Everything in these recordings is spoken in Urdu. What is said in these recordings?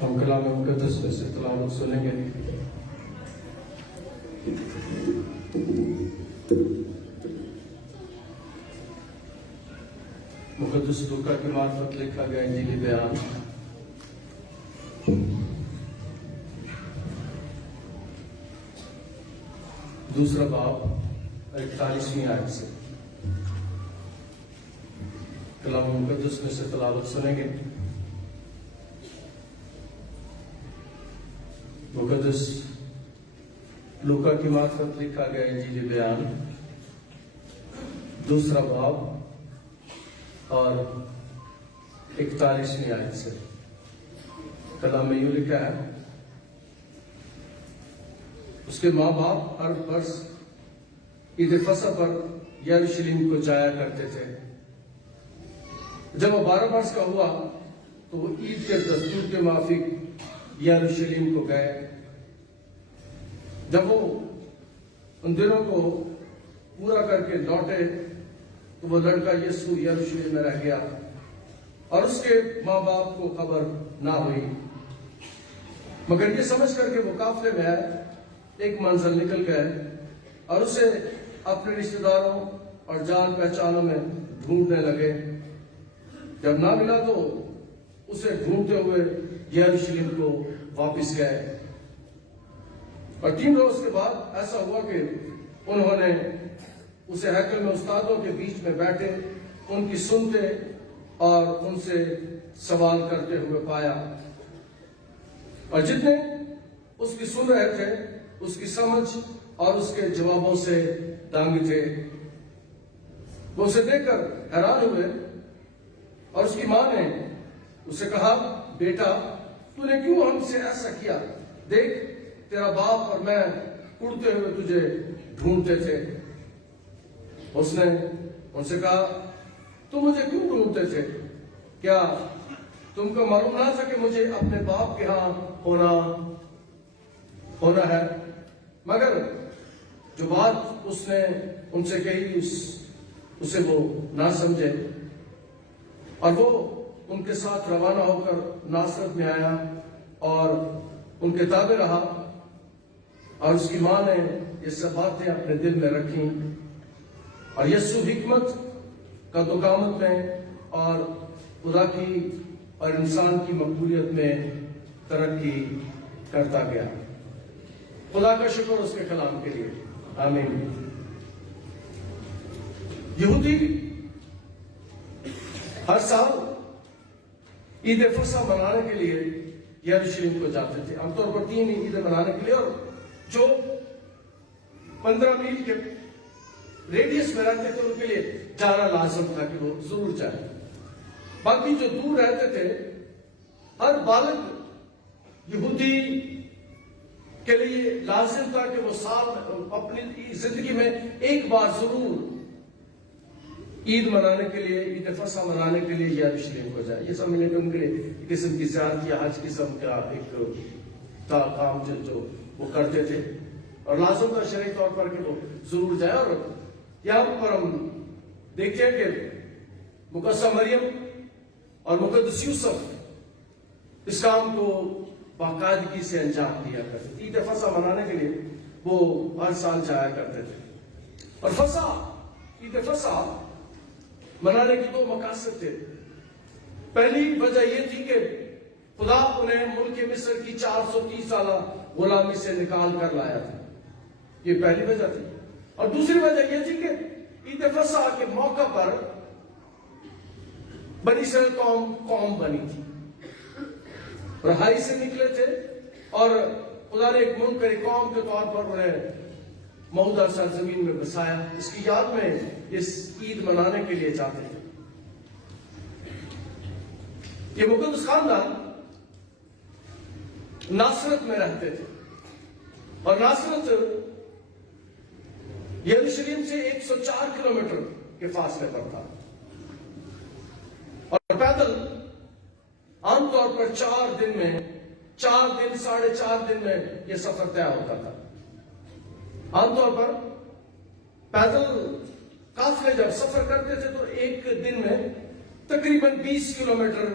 ہم کلام مقدس میں سے تلاوت سنیں گے۔ مقدس لوکا کی معرفت لکھا گیا انجیلی بیان دوسرا باب 41ویں آیت سے کلام مقدس میں سے تلاوت سنیں گے۔ مقدس لوکا کی معرفت لکھا گیا انجیلی بیان دوسرا باب اور 41ویں آیت سے کلام میں یوں لکھا ہے، اس کے ماں باپ ہر برس عید فصح پر یروشلم کو جایا کرتے تھے۔ جب وہ 12 برس کا ہوا تو وہ عید کے دستور کے موافق یروشلم کو گئے۔ جب وہ ان دنوں کو پورا کر کے لوٹے تو وہ لڑکا یسوع یروشلم میں رہ گیا اور اس کے ماں باپ کو خبر نہ ہوئی، مگر یہ سمجھ کر کہ وہ قافلے میں ہے، ایک منزل نکل گئے اور اسے اپنے رشتہ داروں اور جان پہچانوں میں ڈھونڈنے لگے۔ جب نہ ملا تو اسے ڈھونڈتے ہوئے یروشلم کو واپس گئے۔ اور 3 روز کے بعد ایسا ہوا کہ انہوں نے اسے ہیکل میں استادوں کے بیچ میں بیٹھے ان کی سنتے اور ان سے سوال کرتے ہوئے پایا، اور جتنے اس کی سن رہے تھے اس کی سمجھ اور اس کے جوابوں سے دنگ تھے۔ وہ اسے دیکھ کر حیران ہوئے اور اس کی ماں نے اسے کہا، بیٹا تو نے کیوں ہم سے ایسا کیا؟ دیکھ تیرا باپ اور میں اڑتے ہوئے تجھے ڈھونڈتے تھے۔ اس نے ان سے کہا، تم مجھے کیوں ڈھونڈتے تھے؟ کیا تم کو معلوم نہ تھا کہ مجھے اپنے باپ کے ہاں ہونا ہے؟ مگر جو بات اس نے ان سے کہی اسے وہ نہ سمجھے، اور وہ ان کے ساتھ روانہ ہو کر ناصرت میں آیا اور ان کے تابع رہا، اور اس کی ماں نے یہ سب باتیں اپنے دل میں رکھیں، اور یسوع حکمت کا قامت میں اور خدا کی اور انسان کی مقبولیت میں ترقی کرتا گیا۔ خدا کا شکر اس کے کلام کے لیے، آمین۔ یہودی ہر سال عید فصح منانے کے لیے یروشلم کو جاتے تھے، عام طور پر 3 عیدیں منانے کے لیے، اور جو 15 میل کے ریڈیس میں رہتے تھے ان کے لیے جانا لازم تھا کہ وہ ضرور جائیں۔ باقی جو دور رہتے تھے، ہر بالغ یہودی کے لیے لازم تھا کہ وہ سال اپنی زندگی میں ایک بار ضرور عید منانے کے لیے، عید فصح منانے کے لیے یروشلم کو جائے۔ یہ سمجھنے کہ ان کے لیے قسم کی زیارت یا حج قسم کا ایک کام جو وہ کرتے تھے، اور لازم تھا شرعی طور پر کہ وہ ضرور جائے۔ اور یہاں پر ہم دیکھتے ہیں کہ مقدسہ مریم اور مقدس یوسف اس کام کو باقاعدگی سے انجام دیا کرتے تھے۔ عید فصح منانے کے لیے وہ ہر سال جایا کرتے تھے، اور عید فصح منانے کی 2 مقاصد تھے۔ پہلی وجہ یہ تھی کہ خدا انہیں ملک مصر کی 430 سالہ غلامی سے نکال کر لایا تھا، یہ پہلی وجہ تھی۔ اور دوسری وجہ یہ تھی کہ عید فصح کے موقع پر بنی اسرائیل قوم بنی تھی، رہائی سے نکلے تھے، اور خدا نے ایک منکر قوم کے طور پر انہیں موعودہ سرزمین میں بسایا۔ اس کی یاد میں اس عید منانے کے لیے جاتے تھے۔ یہ مقدس خاندان ناصرت میں رہتے تھے، اور ناصرت یروشلم سے 104 کلومیٹر کے فاصلے پر تھا، اور پیدل عام طور پر 4 دن 4.5 دن میں یہ سفر طے ہوتا تھا۔ عام طور پر پیدل قافلے جب سفر کرتے تھے تو ایک دن میں تقریباً 20 کلومیٹر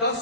10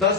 10।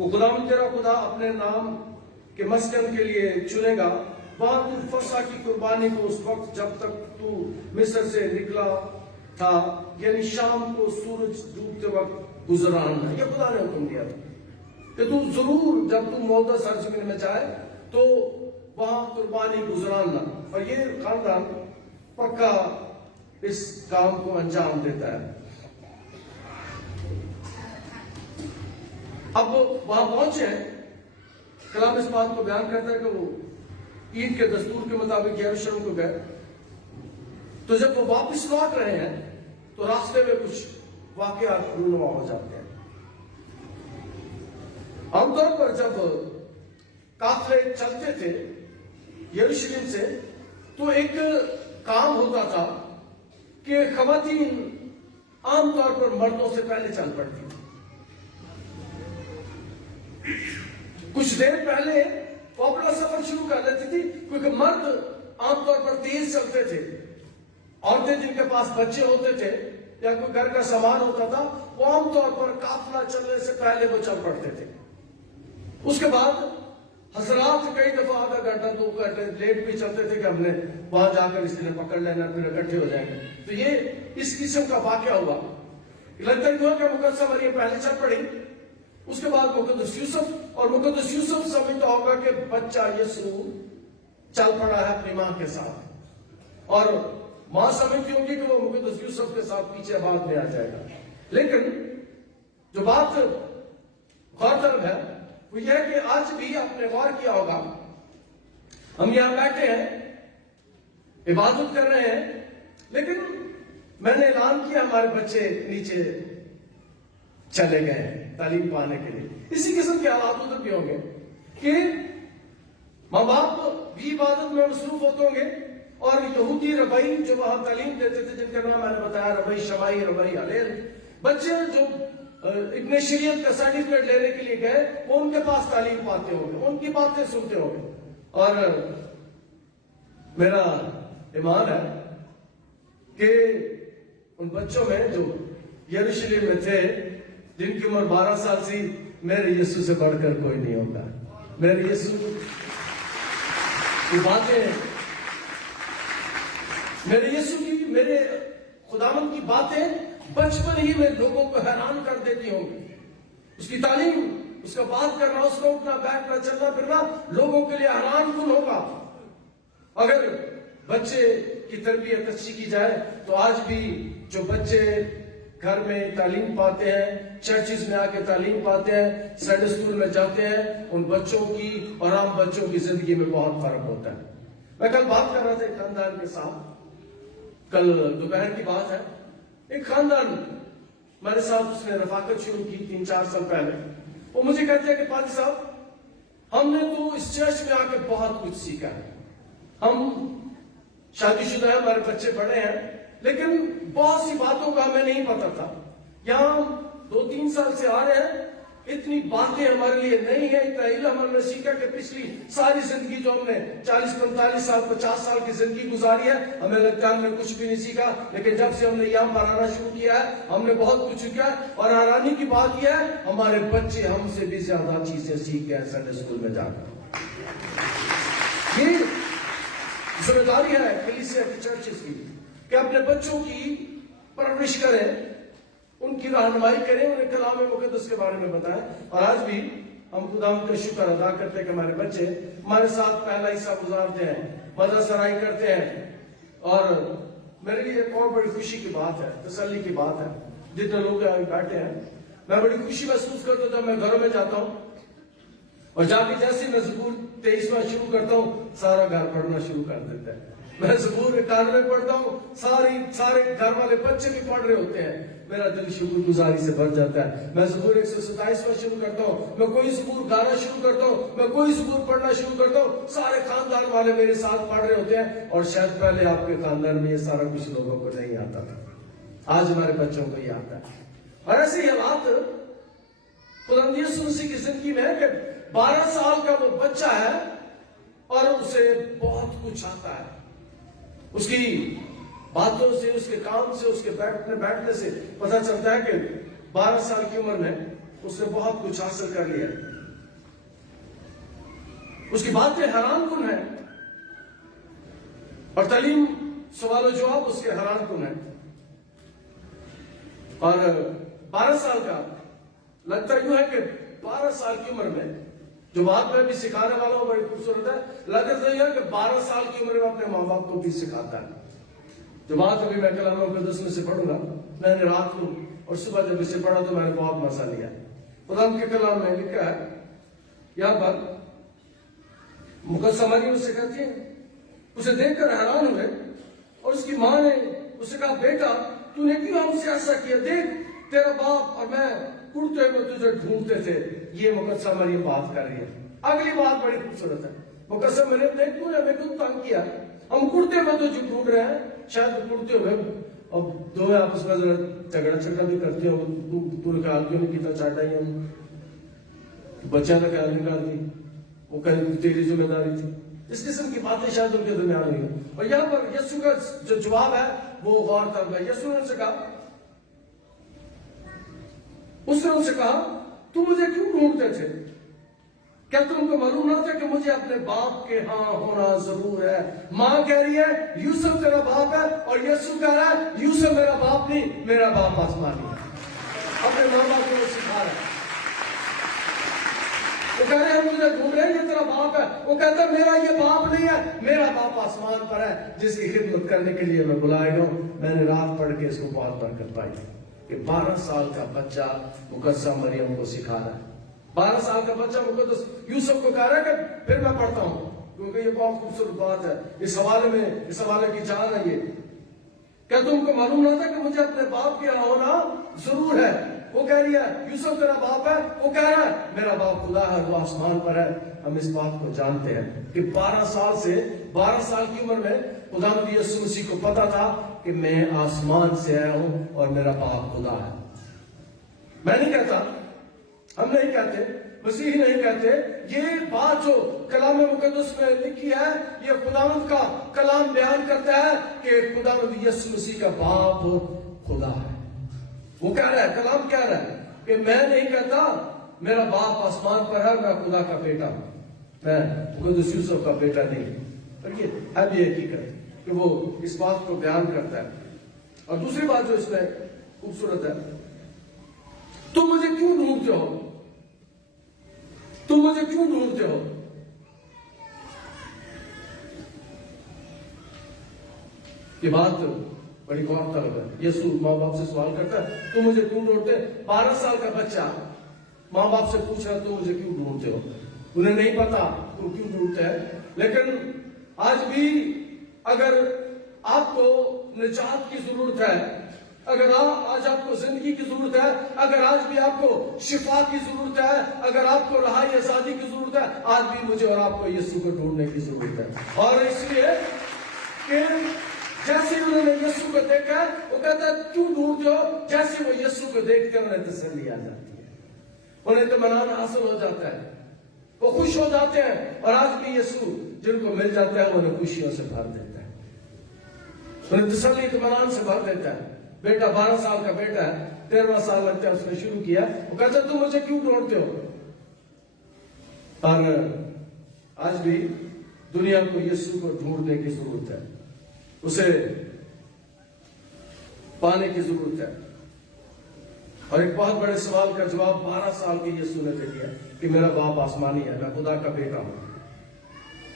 کو خداوند تیرا خدا اپنے نام کے مسکن کے لیے چنے گا، وہاں تو فسح کی قربانی کو اس وقت جب تک تو مصر سے نکلا تھا، یعنی شام کو سورج ڈوبتے وقت گزرانا۔ یہ خدا نے حکم دیا تھا کہ تو ضرور جب تو مقدس سرزمین میں جائے تو وہاں قربانی گزرانا، اور یہ خاندان پکا اس کام کو انجام دیتا ہے۔ اب وہ وہاں پہنچے ہیں، کلام اس بات کو بیان کرتا ہے کہ وہ عید کے دستور کے مطابق یروشلم کو گئے، تو جب وہ واپس لوٹ رہے ہیں تو راستے میں کچھ واقعات رونما ہو جاتے ہیں۔ عام طور پر جب قافلے چلتے تھے یروشلم سے تو ایک کام ہوتا تھا کہ خواتین عام طور پر مردوں سے پہلے چل پڑتی تھی۔ کچھ دیر پہلے وہ اپنا سفر شروع کر دیتی تھی، کیونکہ مرد عام طور پر تیز چلتے تھے، عورتیں جن کے پاس بچے ہوتے تھے یا کوئی گھر کا سامان ہوتا تھا وہ عام طور پر قافلہ چلنے سے پہلے وہ چل پڑتے تھے۔ اس کے بعد حضرات کئی دفعہ آدھا گھنٹہ 2 گھنٹے لیٹ بھی چلتے تھے کہ ہم نے وہاں جا کر اس دن پکڑ لینا، پھر اکٹھے ہو جائیں گے۔ تو یہ اس قسم کا واقعہ ہوا۔ لگتا ہے کہ مقدسہ مریم پہلے چل پڑی، اس کے بعد مقدس یوسف، اور مقدس یوسف سمجھتا ہوگا کہ بچہ یسوع چل پڑا ہے اپنی ماں کے ساتھ، اور ماں سمجھتی ہوگی کہ وہ مقدس یوسف کے ساتھ پیچھے بعد میں آ جائے گا۔ لیکن جو بات غورطلب ہے وہ یہ کہ آج بھی آپ نے غور کیا ہوگا، ہم یہاں بیٹھے ہیں، عبادت کر رہے ہیں، لیکن میں نے اعلان کیا ہمارے بچے نیچے چلے گئے ہیں تعلیم پانے کے لیے۔ اسی قسم کے حالات ادھر بھی ہوں گے کہ ماں باپ بھی عبادت میں مصروف ہوتے ہوں گے، اور یہودی ربائی جو وہاں تعلیم دیتے تھے جن کا نام میں نے بتایا، ربائی شمائی، ربائی ہلیل، بچے جو ابن شریعت کا سرٹیفکیٹ لینے کے لیے گئے وہ ان کے پاس تعلیم پاتے ہوں گے، ان کی باتیں سنتے ہوں گے۔ اور میرا ایمان ہے کہ ان بچوں میں جو یروشلم میں تھے جن کی عمر 12 سال سی، میرے یسوع سے بڑھ کر کوئی نہیں ہوتا۔ میرے یسوع کی باتیں، میرے یسوع کی، میرے خداوند کی باتیں بچپن ہی میں لوگوں کو حیران کر دیتی ہوں گی۔ اس کی تعلیم، اس کا بات کرنا، اس کا اٹھنا بیٹھنا چلنا پھرنا لوگوں کے لیے حیران کن ہوگا۔ اگر بچے کی تربیت اچھی کی جائے تو آج بھی جو بچے گھر میں تعلیم پاتے ہیں، چرچز میں آ کے تعلیم پاتے ہیں، سنڈے اسکول میں جاتے ہیں، ان بچوں کی اور عام بچوں کی زندگی میں بہت فرق ہوتا ہے۔ میں کل بات کر رہا تھا ایک خاندان کے ساتھ، کل دوپہر کی بات ہے، ایک خاندان میرے ساتھ اس نے رفاقت شروع کی 3-4 سال پہلے۔ وہ مجھے کہتے ہیں کہ پادری صاحب ہم نے تو اس چرچ میں آ کے بہت کچھ سیکھا ہے، ہم شادی شدہ ہیں، ہمارے بچے بڑے ہیں، لیکن بہت سی باتوں کا ہمیں نہیں پتا تھا۔ یہاں 2-3 سال سے آ رہے ہیں، اتنی باتیں ہمارے لیے نہیں ہیں، اتنا علم ہم نے سیکھا کہ پچھلی ساری زندگی جو ہم نے 40-45 سال 50 سال کی زندگی گزاری ہے، ہمیں لگتا ہے ہم نے کچھ بھی نہیں سیکھا، لیکن جب سے ہم نے یہاں پر آنا شروع کیا ہے ہم نے بہت کچھ سیکھا ہے۔ اور حیرانی کی بات یہ ہے ہمارے بچے ہم سے بھی زیادہ چیزیں سیکھ گئے سنڈے اسکول میں جا کر۔ یہ ذمہ داری ہے کلیسیا کی چرچز کی کہ اپنے بچوں کی پرورش کریں، ان کی رہنمائی کریں، انہیں کلام مقدس کے بارے میں بتائیں۔ اور آج بھی ہم خداوند کا شکر ادا کرتے ہیں کہ ہمارے بچے ہمارے ساتھ پہلا حصہ گزارتے ہیں، مدرسہ رائی کرتے ہیں۔ اور میرے لیے ایک اور بڑی خوشی کی بات ہے، تسلی کی بات ہے، جتنے لوگ بیٹھے ہیں، میں بڑی خوشی محسوس کرتا ہوں جب میں گھروں میں جاتا ہوں اور جا کے جیسے میں زبور 23واں شروع کرتا ہوں سارا گھر پڑھنا شروع کر دیتا ہے۔ میں زبور 91 پڑھتا ہوں، سارے گھر والے بچے بھی پڑھ رہے ہوتے ہیں، میرا دل شکر گزاری سے بھر جاتا ہے۔ میں زبور 127واں شروع کرتا ہوں، میں کوئی زبور گانا شروع کرتا ہوں، میں کوئی زبور پڑھنا شروع کرتا ہوں، سارے خاندان والے میرے ساتھ پڑھ رہے ہوتے ہیں۔ اور شاید پہلے آپ کے خاندان میں یہ سارا کچھ لوگوں کو نہیں آتا تھا، آج ہمارے بچوں کو یہ آتا ہے۔ اور ایسے ہی حالات خداوند یسوع مسیح کی زندگی میں ہے کہ 12 سال کا وہ بچہ ہے اور اسے بہت کچھ آتا ہے، اس کی باتوں سے، اس کے کام سے، اس کے بیٹھنے سے پتہ چلتا ہے کہ 12 سال کی عمر میں اس نے بہت کچھ حاصل کر لیا، اس کی باتیں حیران کن ہیں، اور تعلیم سوال و جواب اس کے حیران کن ہیں. اور 12 سال کا لگتا یوں ہے کہ 12 سال کی عمر میں جو بات میں بھی سکھانے والا ہوں بڑی خوبصورت ہے. لگتا یہ ہے کہ 12 سال کی عمر میں اپنے ماں باپ کو بھی سکھاتا ہے. جو بات ابھی میں کلام مقدس میں سے پڑھوں گا، میں نے رات کو اور صبح جب اسے پڑھا تو میں نے بہت مزہ لیا. خدا کے کلام میں لکھا ہے یہاں پر، مقدسہ مریم اس سے کہتی ہے، اسے دیکھ کر حیران ہوئے، اور اس کی ماں نے اسے کہا بیٹا تو نے کیوں ہم سے ایسا کیا؟ دیکھ تیرا باپ اور میں اڑتے ہوئے تجھے ڈھونڈتے تھے. یہ مقدسہ مریم بات کر رہی ہے. اگلی بات بڑی خوبصورت ہے. مقدسہ مریم دیکھ تو نے ہمیں کیوں تنگ کیا؟ ہم اڑتے ہوئے تجھے ڈھونڈ رہے ہیں. شاید اڑتے ہوئے اب دو آپس میں جھگڑا بھی کرتے ہو، تو نے خیال کیوں نہیں کیتا چاٹا ہی ہم بچہ کا خیال نہیں کرتی، وہ کہیں تیری ذمہ داری تھی. اس قسم کی باتیں شاید ان کے درمیان ہوئی ہیں. اور یہاں پر یسوع کا جو جواب ہے وہ غور طلب ہے. یسوع نے ان سے کہا، اس نے ان سے کہا تم مجھے کیوں ڈھونڈتے تھے؟ کیا تم کو معلوم نہ تھا کہ مجھے اپنے باپ کے ہاں ہونا ضرور ہے؟ ماں کہہ رہی ہے یوسف تیرا باپ ہے، اور یسوع کہہ رہا ہے یوسف میرا باپ نہیں، میرا باپ آسمانی ہے. اپنے ماں باپ کو وہ سکھا رہا ہے. وہ کہہ رہے ہیں مجھے ڈھونڈ رہے ہیں، یہ تیرا باپ ہے. وہ کہتا ہے میرا یہ باپ نہیں ہے، میرا باپ آسمان پر ہے جس کی خدمت کرنے کے لیے میں بلایا گیا ہوں. میں نے رات پڑھ کے اس کو بہت برکت پائی کہ 12 سال کا بچہ مقدسہ مریم کو سکھا رہا ہے. 12 سال کا بچہ مقدس یوسف کو کہہ رہا ہے کہ پھر میں پڑھتا ہوں، کیونکہ یہ بہت خوبصورت بات ہے. اس حوالے کی جان ہے یہ. کیا تم کو معلوم نہ تھا کہ مجھے اپنے باپ کے یہاں ہونا ضرور ہے؟ وہ کہہ رہی ہے یوسف تیرا باپ ہے. وہ کہہ رہا ہے میرا باپ خدا ہے، وہ آسمان پر ہے. ہم اس بات کو جانتے ہیں کہ 12 سال کی عمر میں خدا یسوع مسیح کو پتا تھا کہ میں آسمان سے آیا ہوں اور میرا باپ خدا ہے. میں نہیں کہتا، ہم نہیں کہتے، مسیحی نہیں کہتے. یہ بات جو کلام مقدس میں لکھی ہے یہ خداوند کا کلام بیان کرتا ہے کہ خداوند یسوع مسیح کا باپ خدا ہے. وہ کہہ رہا ہے، کلام کہہ رہا ہے کہ میں نہیں کہتا میرا باپ آسمان پر ہے، میں خدا کا بیٹا ہوں، میں مقدس یوسف کا بیٹا نہیں. اور یہ ہے بھی حقیقت کہ وہ اس بات کو بیان کرتا ہے. اور دوسری بات جو اس میں خوبصورت ہے، تم مجھے کیوں ڈھونڈتے ہو؟ تم مجھے کیوں ڈھونڈتے ہو؟ یہ بات بڑی غور طلب ہے. یسوع ماں باپ سے سوال کرتا ہے تم مجھے کیوں ڈھونڈتے؟ 12 سال کا بچہ ماں باپ سے پوچھ رہا تم مجھے کیوں ڈھونڈتے ہو؟ انہیں نہیں پتا تم کیوں ڈھونڈتے ہیں. لیکن آج بھی اگر آپ کو نجات کی ضرورت ہے، اگر آج آپ کو زندگی کی ضرورت ہے، اگر آج بھی آپ کو شفا کی ضرورت ہے، اگر آپ کو رہائی آزادی کی ضرورت ہے، آج بھی مجھے اور آپ کو یسوع کو ڈھونڈنے کی ضرورت ہے. اور اس لیے کہ جیسے انہوں نے یسوع کو دیکھا، وہ کہتا ہے کیوں ڈھونڈتے ہو؟ جیسے وہ یسوع کو دیکھتے ہیں انہیں تسلی آ جاتی ہے، انہیں اطمینان حاصل ہو جاتا ہے، وہ خوش ہو جاتے ہیں. اور آج بھی یسوع جن کو مل جاتا ہے انہیں خوشیوں سے بھر دیتا ہے، انہیں تسلی اطمینان سے بھر دیتا ہے. بیٹا 12 سال کا بیٹا ہے، 13واں سال لگتا ہے اس نے شروع کیا. وہ کہتا ہے تم مجھے کیوں ڈھونڈتے ہو؟ اور آج بھی دنیا کو یسوع کو ڈھونڈنے کی ضرورت ہے، اسے پانے کی ضرورت ہے. اور ایک بہت بڑے سوال کا جواب 12 سال کے یسوع نے دے دیا کہ میرا باپ آسمانی ہے، میں خدا کا بیٹا ہوں.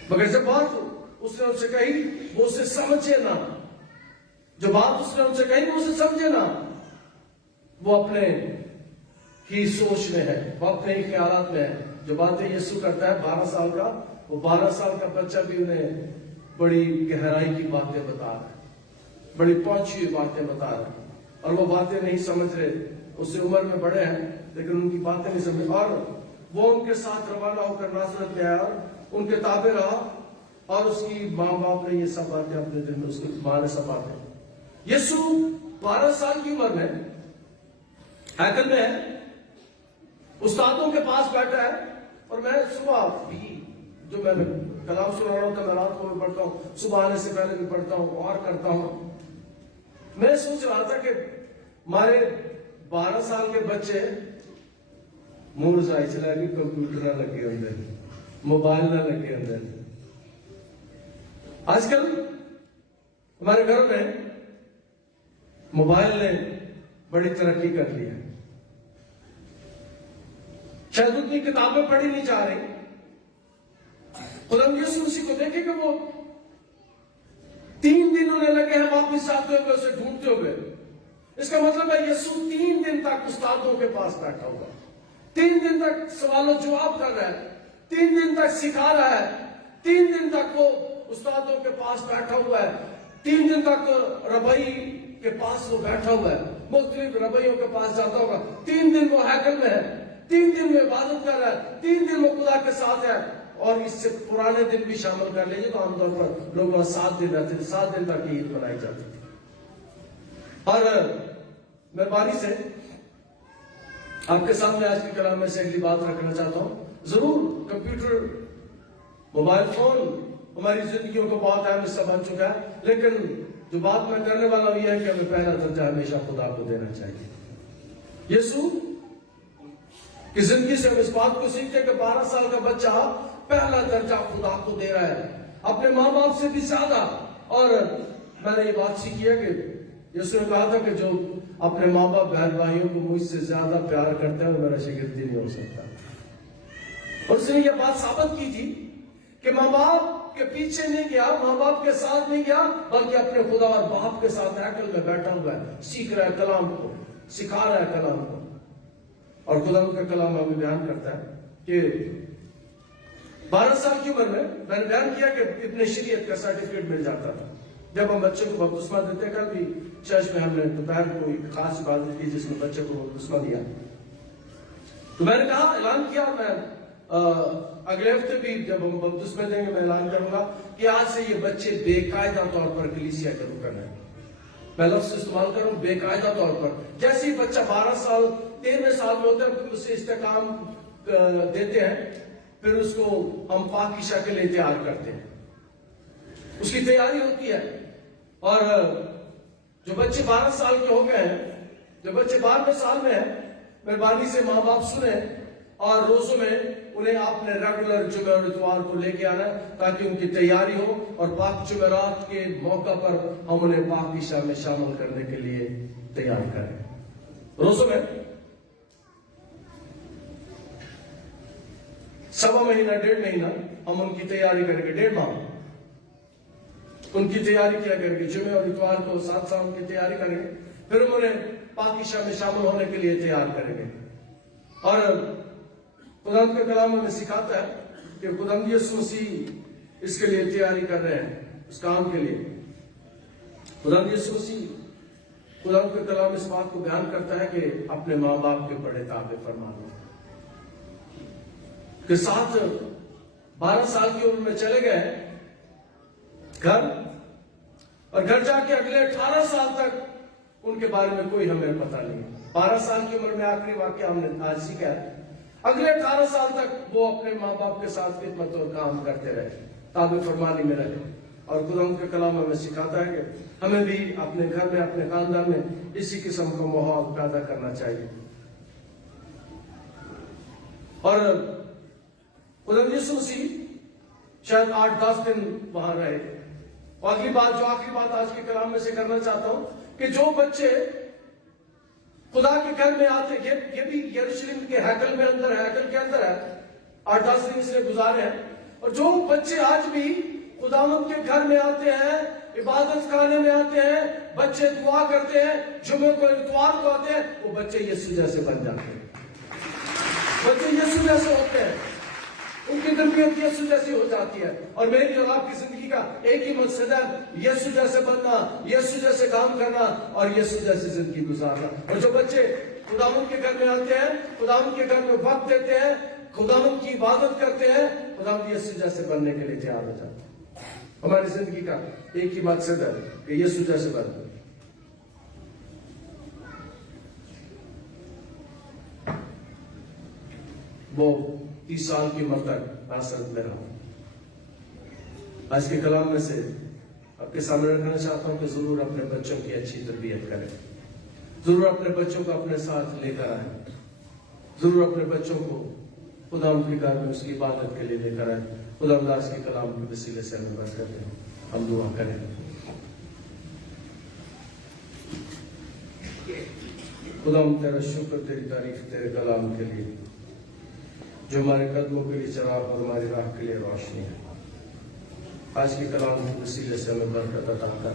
مگر جب بات اس نے ان سے کہی وہ اسے سمجھے نہ، جو بات اس نے ان سے کہی وہ اسے سمجھے نہ. وہ اپنے ہی سوچ میں ہے، وہ اپنے ہی خیالات میں ہے. جو باتیں یسوع کرتا ہے 12 سال کا، وہ 12 سال کا بچہ بھی انہیں بڑی گہرائی کی باتیں بتا رہا ہے، بڑی پہنچی ہوئی باتیں بتا رہا ہے. اور وہ باتیں نہیں سمجھ رہے، اس سے عمر میں بڑے ہیں لیکن ان کی باتیں نہیں سمجھ. اور وہ ان کے ساتھ روانہ ہو کر ناصرت میں آیا، ان کے تابع رہا، اور اس کی ماں باپ نے یہ سب باتیں اپنے دل میں، اس کی ماں نے سب باتیں. یسوع 12 سال کی عمر میں ہیکل میں ہے، استادوں کے پاس بیٹھا ہے. اور میں صبح بھی جو میں کلام سنا رہا ہوں تو میں رات کو بھی پڑھتا ہوں، صبح آنے سے پہلے بھی پڑھتا ہوں اور کرتا ہوں. میں سوچ رہا تھا کہ ہمارے 12 سال کے بچے مور سائے چلا کہ کمپیوٹر نہ لگے اندر، موبائل نہ لگے اندر۔ آج کل ہمارے گھروں میں موبائل نے بڑی ترقی کر لی ہے، شاید اتنی کتابیں پڑھی نہیں جا رہی۔ خدا یسوع مسیح کو دیکھیں کہ وہ 3 دن انہیں لگے ہیں واپس آتے ہوئے اسے ڈھونڈتے ہوئے۔ اس کا مطلب ہے یسوع 3 دن تک استادوں کے پاس بیٹھا ہوا، 3 دن تک سوال و جواب کر رہا ہے، 3 دن تک سکھا رہا ہے، 3 دن تک وہ استادوں کے پاس بیٹھا ہوا ہے، 3 دن تک ربائی کے پاس وہ بیٹھا ہوا ہے، مختلف ربائیوں کے پاس جاتا ہوگا، 3 دن وہ ہیکل میں ہے، 3 دن میں عبادت کر رہا ہے، 3 دن وہ خدا کے ساتھ ہے۔ اور اس سے پرانے دن بھی شامل کر لیجیے تو عام طور پر لوگ وہاں 7 دن رہتے تھے، 7 دن تک عید منائی جاتی تھی۔ اور مہربانی سے آپ کے سامنے آج کے کلام میں سے اگلی بات رکھنا چاہتا ہوں۔ ضرور کمپیوٹر، موبائل فون ہماری زندگیوں کو بہت اہم حصہ بن چکا ہے، لیکن جو بات میں کرنے والا ہوں یہ ہے کہ ہمیں پہلا درجہ ہمیشہ خدا کو دینا چاہیے۔ یسوع کی زندگی سے ہم اس بات کو سیکھتے ہیں کہ 12 سال کا بچہ پہلا درجہ خدا کو دے رہا ہے، اپنے ماں باپ سے بھی زیادہ۔ اور میں نے یہ بات سیکھی ہے کہ یسوع نے کہا تھا کہ جو اپنے ماں باپ بہن بھائیوں کو مجھ سے زیادہ پیار کرتا ہے وہ میرا شاگرد نہیں ہو سکتا۔ اور اس نے یہ بات ثابت کی تھی کہ ماں باپ کے پیچھے نہیں گیا، ماں باپ کے ساتھ نہیں گیا، بلکہ اپنے خدا اور باپ کے ساتھ ہیکل میں بیٹھا ہوا ہے، سیکھ رہا ہے کلام کو، سکھا رہا ہے کلام کو۔ اور خدا کا کلام ہمیں بیان کرتا ہے کہ 12 سال کی عمر میں نے بیان کیا کہ ابن شریعت کا سرٹیفکیٹ مل جاتا تھا جب ہم بچے کو بپتسمہ دیتے۔ کل بھی چرچ میں ہم نے دوپہر کو ایک خاص عبادت کی جس میں بچے کو بپتسمہ دیا، تو میں نے کہا، اعلان کیا، میں اگلے ہفتے بھی جب ہم بپتسمہ دیں گے میں اعلان کروں گا کہ آج سے یہ بچے بے قاعدہ طور پر کلیسیا کے رکن ہیں۔ میں لفظ استعمال کروں بے قاعدہ طور پر۔ جیسے ہی بچہ 12 سال 13 سال میں ہوتا ہے پھر اسے استحکام دیتے ہیں، پھر اس کو ہم پاک کی شکل میں تیار کرتے ہیں، اس کی تیاری ہوتی ہے۔ اور جو بچے 12 سال کے ہو گئے ہیں، جو بچے 12 سال میں ہیں، مہربانی سے ماں باپ سنیں اور روزوں میں انہیں آپ نے ریگولر جمعہ اور اتوار کو لے کے آنا ہے تاکہ ان کی تیاری ہو، اور پاک جمعرات کے موقع پر ہم انہیں پاک کی شام میں شامل کرنے کے لیے تیار کریں۔ روزوں میں 1.25 مہینہ 1.5 مہینہ ہم ان کی تیاری کریں گے، 1.5 ماہ ان کی تیاری کیا کریں گے، جمعہ اور اتوار کو 7 سال ان کی تیاری کریں گے، پھر ہم انہیں پاک کی شام میں شامل ہونے کے لیے تیار کریں گے۔ اور خدا کا کلام ہمیں سکھاتا ہے کہ خدا یسوع مسیح اس کے لیے تیاری کر رہے ہیں، اس کام کے لیے۔ خدا یسوع مسیح، خدا کا کلام اس بات کو بیان کرتا ہے کہ اپنے ماں باپ کے بڑے تابع فرما لو، کہ ساتھ 12 سال کی عمر میں چلے گئے گھر، اور گھر جا کے اگلے 18 سال تک ان کے بارے میں کوئی ہمیں پتہ نہیں۔ 12 سال کی عمر میں آخری واقعہ ہم نے آج سیکھا ہے، اگلے 18 سال تک وہ اپنے ماں باپ کے ساتھ خدمت اور کام کرتے رہے، تابع فرمانی میں رہے۔ اور خدا کا کلام ہمیں سکھاتا ہے کہ ہمیں بھی اپنے گھر میں، اپنے خاندان میں اسی قسم کا ماحول پیدا کرنا چاہیے۔ اور خدا یسوع مسیح شاید 8-10 دن وہاں رہے۔ اور آخری بات آج کے کلام میں سے کرنا چاہتا ہوں کہ جو بچے خدا کے گھر میں آتے، یہ بھی یروشلم کے ہیکل میں اندر ہے، ہیکل کے اندر ہے، 8-10 دن اس نے گزارے ہیں۔ اور جو بچے آج بھی خداوند کے گھر میں آتے ہیں، عبادت خانے میں آتے ہیں، بچے دعا کرتے ہیں، جمعے کو اتوار کو آتے ہیں، وہ بچے یسوع جیسے بن جاتے ہیں، بچے یسوع جیسے ہوتے ہیں، ان کی تربیت یسوع جیسی ہو جاتی ہے۔ اور میری اور آپ کی زندگی کا ایک ہی مقصد ہے، یسوع جیسے بننا، یسوع جیسے کام کرنا اور یسوع جیسی زندگی گزارنا۔ اور جو بچے خداوند کے گھر میں آتے ہیں، خداوند کے گھر میں وقت دیتے ہیں، خداوند کی عبادت کرتے ہیں، خداوند یسوع جیسے بننے کے لیے تیار ہو جاتے ہیں۔ ہماری زندگی کا ایک ہی مقصد ہے کہ یسوع جیسے بننا۔ وہ 30 سال کی عمر تک ناصرت میں رہا۔ آج کے کلام میں سے آپ کے سامنے رکھنا چاہتا ہوں کہ ضرور اپنے بچوں کی اچھی تربیت کریں، ضرور اپنے بچوں کو اپنے ساتھ لے کر آئیں، ضرور اپنے بچوں کو خدا ان کی کار میں اس کی عبادت کے لیے لے کر آئے. خدا داس کے کلام کے وسیلے سے ہمیں برکت دے. ہم دعا کریں. خدا تیرا شکر, تیری تعریف تیرے کلام کے لیے جو ہمارے قدموں کے لیے چراغ اور ہماری راہ کے لیے روشنی ہے. آج کے کلام کے وسیلے سے ہمیں برکت عطا کر,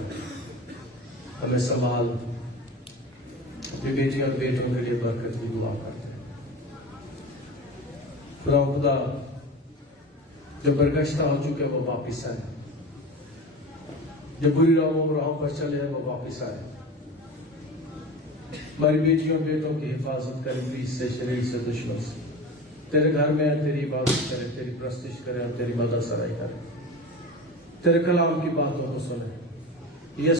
ہمیں سنبھال. اپنی بیٹیوں اور بیٹوں کے لیے برکت کی دعا کرتے ہیں. خدا جو برگشتہ ہو چکے وہ واپس آئے, جو بری راہوں پر چلے ہیں وہ واپس آئے. ہماری بیٹیوں اور بیٹوں کی حفاظت کرے ابلیس سے, شریر سے, دشمن سے. تیرے گھر میں آئے, تیری عبادت کرے, تیری پرستش کرے اور تیری مدد سرائی کرے, تیرے کلام کی باتوں کو سنے.